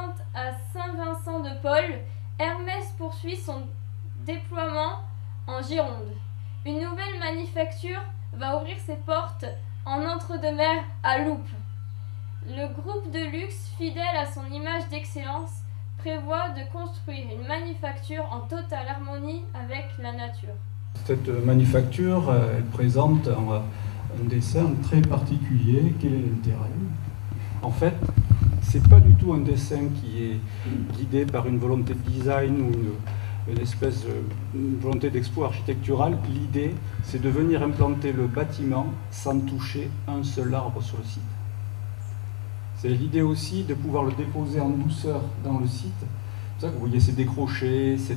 présente à Saint-Vincent-de-Paul, Hermès poursuit son déploiement en Gironde. Une nouvelle manufacture va ouvrir ses portes en Entre-deux-Mers à Loupes. Le groupe de luxe, fidèle à son image d'excellence, prévoit de construire une manufacture en totale harmonie avec la nature. Cette manufacture, elle présente un dessin très particulier. Quel est l'intérêt? En fait, c'est pas du tout un dessin qui est guidé par une volonté de design ou une volonté d'exploit architectural. L'idée, c'est de venir implanter le bâtiment sans toucher un seul arbre sur le site. C'est l'idée aussi de pouvoir le déposer en douceur dans le site. C'est pour ça que vous voyez ces décrochés, ces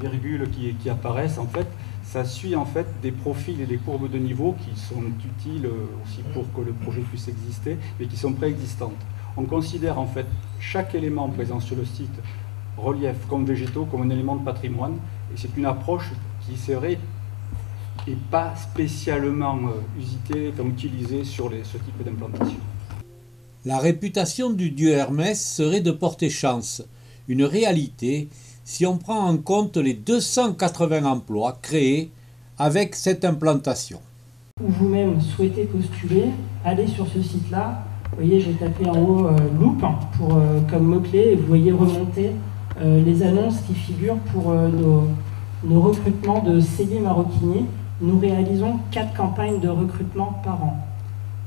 virgules qui apparaissent. En fait, ça suit en fait des profils et des courbes de niveau qui sont utiles aussi pour que le projet puisse exister, mais qui sont préexistantes. On considère en fait chaque élément présent sur le site, relief comme végétaux, comme un élément de patrimoine, et c'est une approche qui serait et pas spécialement usitée, utilisée sur ce type d'implantation. La réputation du dieu Hermès serait de porter chance, une réalité si on prend en compte les 280 emplois créés avec cette implantation. Ou vous-même souhaitez postuler, allez sur ce site-là. Vous voyez, j'ai tapé en haut Loupes comme mot-clé et vous voyez remonter les annonces qui figurent pour nos recrutements de celliers maroquiniers. Nous réalisons 4 campagnes de recrutement par an.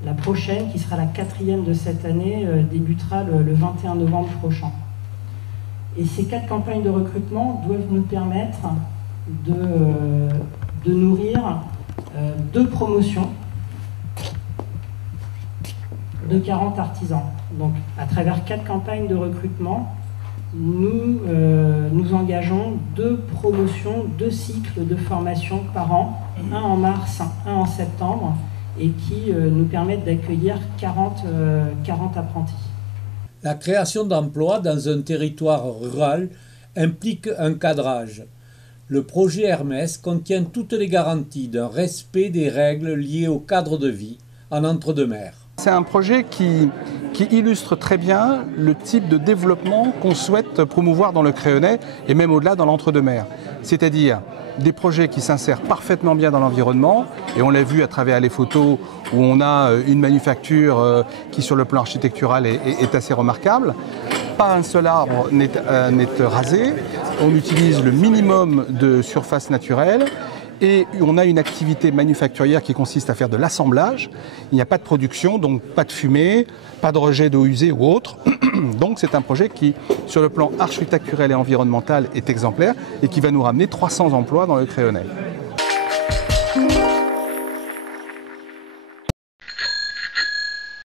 La prochaine, qui sera la 4e de cette année, débutera le 21 novembre prochain. Et ces 4 campagnes de recrutement doivent nous permettre de nourrir 2 promotions de 40 artisans. Donc, à travers 4 campagnes de recrutement, nous engageons 2 promotions, 2 cycles de formation par an, un en mars, un en septembre, et qui nous permettent d'accueillir 40 apprentis. La création d'emplois dans un territoire rural implique un cadrage. Le projet Hermès contient toutes les garanties d'un respect des règles liées au cadre de vie en Entre-deux-Mers. C'est un projet qui illustre très bien le type de développement qu'on souhaite promouvoir dans le Créonnais et même au-delà dans l'Entre-deux-Mers. C'est-à-dire des projets qui s'insèrent parfaitement bien dans l'environnement, et on l'a vu à travers les photos où on a une manufacture qui sur le plan architectural est assez remarquable. Pas un seul arbre n'est rasé, on utilise le minimum de surface naturelle. Et on a une activité manufacturière qui consiste à faire de l'assemblage. Il n'y a pas de production, donc pas de fumée, pas de rejet d'eau usée ou autre. Donc c'est un projet qui, sur le plan architectural et environnemental, est exemplaire et qui va nous ramener 300 emplois dans le Créonnais.